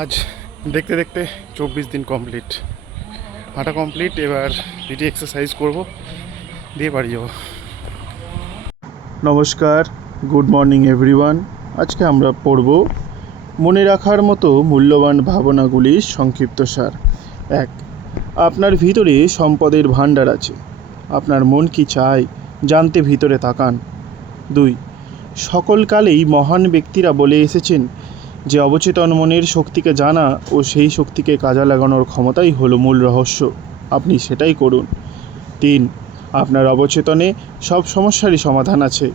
আজ দেখতে দেখতে 24 দিন কমপ্লিট, হাঁটা কমপ্লিট। এবার পিটি এক্সারসাইজ করব, দিয়ে বাড়ি যাব। নমস্কার, গুড মর্নিং এভরিওয়ান। আজকে আমরা পড়ব মনে রাখার মতো মূল্যবান ভাবনাগুলির সংক্ষিপ্তসার। 1. আপনার ভিতরে সম্পদের ভাণ্ডার আছে, আপনার মন কি চায় জানতে ভিতরে তাকান। 2. সকল কালেই মহান ব্যক্তিরা বলে এসেছেন যে অবচেতন মনের শক্তিকে জানা ও সেই শক্তিকে কাজে লাগানোর ক্ষমতাই হলো মূল রহস্য। আপনি সেটাই করুন। 3. আপনার অবচেতনে সব সমস্যারই সমাধান আছে।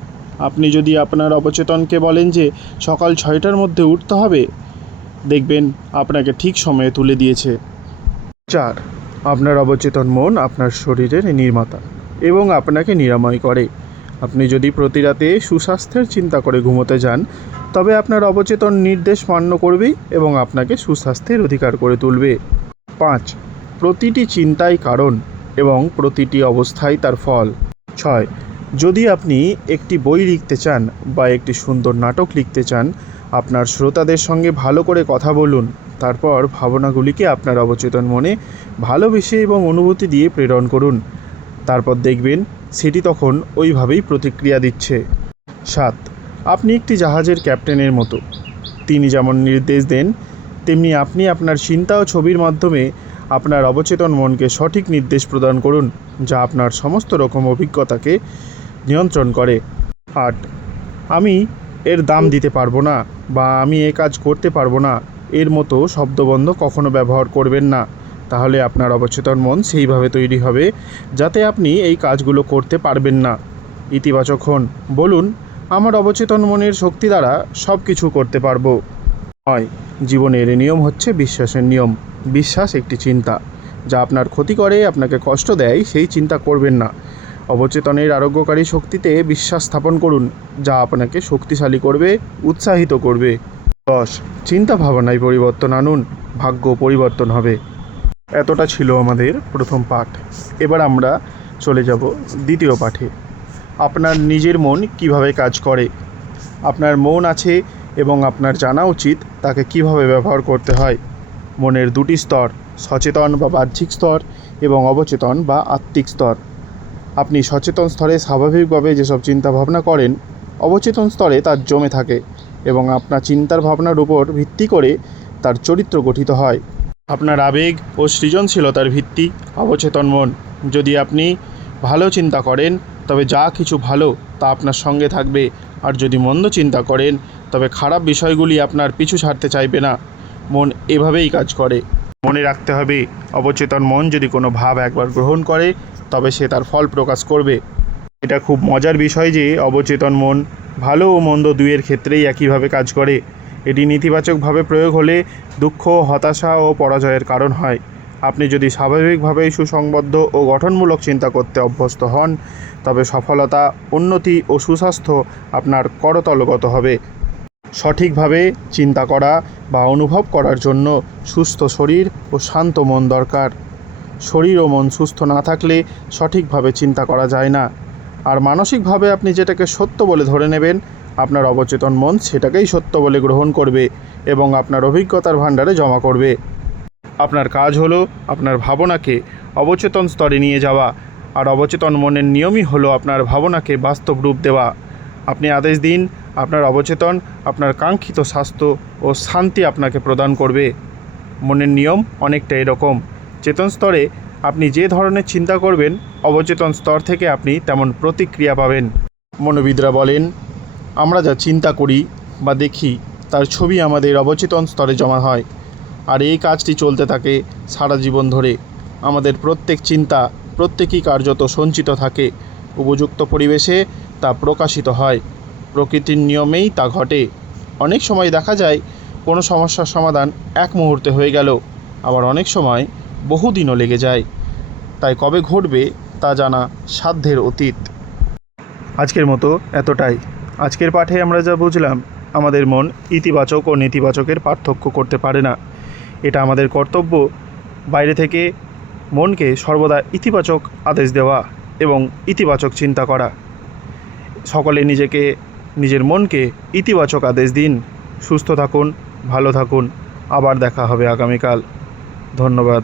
আপনি যদি আপনার অবচেতনকে বলেন যে সকাল 6টার মধ্যে উঠতে হবে, দেখবেন আপনাকে ঠিক সময়ে তুলে দিয়েছে। 4. আপনার অবচেতন মন আপনার শরীরের নির্মাতা এবং আপনাকে নিরাময় করে। আপনি যদি প্রতি রাতে সুস্বাস্থ্যের চিন্তা করে ঘুমোতে যান, তবে আপনার অবচেতন নির্দেশ মান্য করবে এবং আপনাকে সুস্বাস্থ্যের অধিকার করে তুলবে। 5. প্রতিটি চিন্তাই কারণ এবং প্রতিটি অবস্থায় তার ফল। 6. যদি আপনি একটি বই লিখতে চান বা একটি সুন্দর নাটক লিখতে চান, আপনার শ্রোতাদের সঙ্গে ভালো করে কথা বলুন। তারপর ভাবনাগুলিকে আপনার অবচেতন মনে ভালোবেসে এবং অনুভূতি দিয়ে প্রেরণ করুন। তারপর দেখবেন সেটি তখন ওইভাবেই প্রতিক্রিয়া দিচ্ছে। 7. আপনি একটি জাহাজের ক্যাপ্টেনের মতো। তিনি যেমন নির্দেশ দেন, তেমনি আপনি আপনার চিন্তা ও ছবির মাধ্যমে আপনার অবচেতন মনকে সঠিক নির্দেশ প্রদান করুন, যা আপনার সমস্ত রকম অভিজ্ঞতাকে নিয়ন্ত্রণ করে। 8. আমি এর দাম দিতে পারবো না বা আমি এ কাজ করতে পারবো না, এর মতো শব্দবন্ধ কখনো ব্যবহার করবেন না। তাহলে আপনার অবচেতন মন সেইভাবে তৈরি হবে যাতে আপনি এই কাজগুলো করতে পারবেন না। ইতিবাচক হন, বলুন, আমার অবচেতন মনের শক্তি দ্বারা সব কিছু করতে পারবো। 9. জীবনের নিয়ম হচ্ছে বিশ্বাসের নিয়ম। বিশ্বাস একটি চিন্তা যা আপনার ক্ষতি করে, আপনাকে কষ্ট দেয়, সেই চিন্তা করবেন না। অবচেতনের আরোগ্যকারী শক্তিতে বিশ্বাস স্থাপন করুন, যা আপনাকে শক্তিশালী করবে, উৎসাহিত করবে। 10. চিন্তা ভাবনায় পরিবর্তন আনুন, ভাগ্য পরিবর্তন হবে। এতটা ছিল আমাদের প্রথম পাঠ। এবার আমরা চলে যাব দ্বিতীয় পাঠে। আপনার নিজের মন কিভাবে কাজ করে। আপনার মন আছে এবং আপনার জানা উচিত তাকে কিভাবে ব্যবহার করতে হয়। মনের দুটি স্তর, সচেতন বা বাহ্যিক স্তর এবং অবচেতন বা আত্মিক স্তর। আপনি সচেতন স্তরে স্বাভাবিকভাবে যেসব চিন্তা ভাবনা করেন, অবচেতন স্তরে তার জমে থাকে এবং আপনার চিন্তার ভাবনার উপর ভিত্তি করে তার চরিত্র গঠিত হয়। আপনার আবেগ ও সৃজনশীলতার ভিত্তি অবচেতন মন। যদি আপনি ভালো চিন্তা করেন, তবে যা কিছু ভালো তা আপনার সঙ্গে থাকবে, আর যদি মন্দ চিন্তা করেন, তবে খারাপ বিষয়গুলি আপনার পিছু ছাড়তে চাইবে না। মন এভাবেই কাজ করে। মনে রাখতে হবে, অবচেতন মন যদি কোনো ভাব একবার গ্রহণ করে, তবে সে তার ফল প্রকাশ করবে। এটা খুব মজার বিষয় যে অবচেতন মন ভালো ও মন্দ দুইয়ের ক্ষেত্রেই একইভাবে কাজ করে। এটি নেতিবাচকভাবে প্রয়োগ হলে দুঃখ, হতাশা ও পরাজয়ের কারণ হয়। আপনি যদি স্বাভাবিকভাবেই সুসংবদ্ধ ও গঠনমূলক চিন্তা করতে অভ্যস্ত হন, তবে সফলতা, উন্নতি ও সুস্বাস্থ্য আপনার করতলগত হবে। সঠিকভাবে চিন্তা করা বা অনুভব করার জন্য সুস্থ শরীর ও শান্ত মন দরকার। শরীর ও মন সুস্থ না থাকলে সঠিকভাবে চিন্তা করা যায় না। আর মানসিকভাবে আপনি যেটাকে সত্য বলে ধরে নেবেন, আপনার অবচেতন মন সেটাকেই সত্য বলে গ্রহণ করবে এবং আপনার অভিজ্ঞতার ভাণ্ডারে জমা করবে। আপনার কাজ হলো আপনার ভাবনাকে অবচেতন স্তরে নিয়ে যাওয়া, আর অবচেতন মনের নিয়মই হলো আপনার ভাবনাকে বাস্তব রূপ দেওয়া। আপনি আদেশ দিন, আপনার অবচেতন আপনার কাঙ্ক্ষিত স্বাস্থ্য ও শান্তি আপনাকে প্রদান করবে। মনের নিয়ম অনেকটা এরকম। চেতন স্তরে আপনি যে ধরনের চিন্তা করবেন, অবচেতন স্তর থেকে আপনি তেমন প্রতিক্রিয়া পাবেন। মনোবিদরা বলেন, আমরা যা চিন্তা করি বা দেখি তার ছবি আমাদের অবচেতন স্তরে জমা হয়, আর এই কাজটি চলতে থাকে সারা জীবন ধরে। আমাদের প্রত্যেক চিন্তা, প্রত্যেকই কার্যত সঞ্চিত থাকে। উপযুক্ত পরিবেশে তা প্রকাশিত হয়। প্রকৃতির নিয়মেই তা ঘটে। অনেক সময় দেখা যায় কোনো সমস্যার সমাধান এক মুহূর্তে হয়ে গেল, আবার অনেক সময় বহুদিনও লেগে যায়। তাই কবে ঘটবে তা জানা সাধ্যের অতীত। আজকের মতো এতটাই। আজকের পাঠে আমরা যা বুঝলাম, আমাদের মন ইতিবাচক ও নেতিবাচকের পার্থক্য করতে পারে না। এটা আমাদের কর্তব্য বাইরে থেকে মনকে সর্বদা ইতিবাচক আদেশ দেওয়া এবং ইতিবাচক চিন্তা করা। সকলে নিজের মনকে ইতিবাচক আদেশ দিন। সুস্থ থাকুন, ভালো থাকুন। আবার দেখা হবে আগামীকাল। ধন্যবাদ।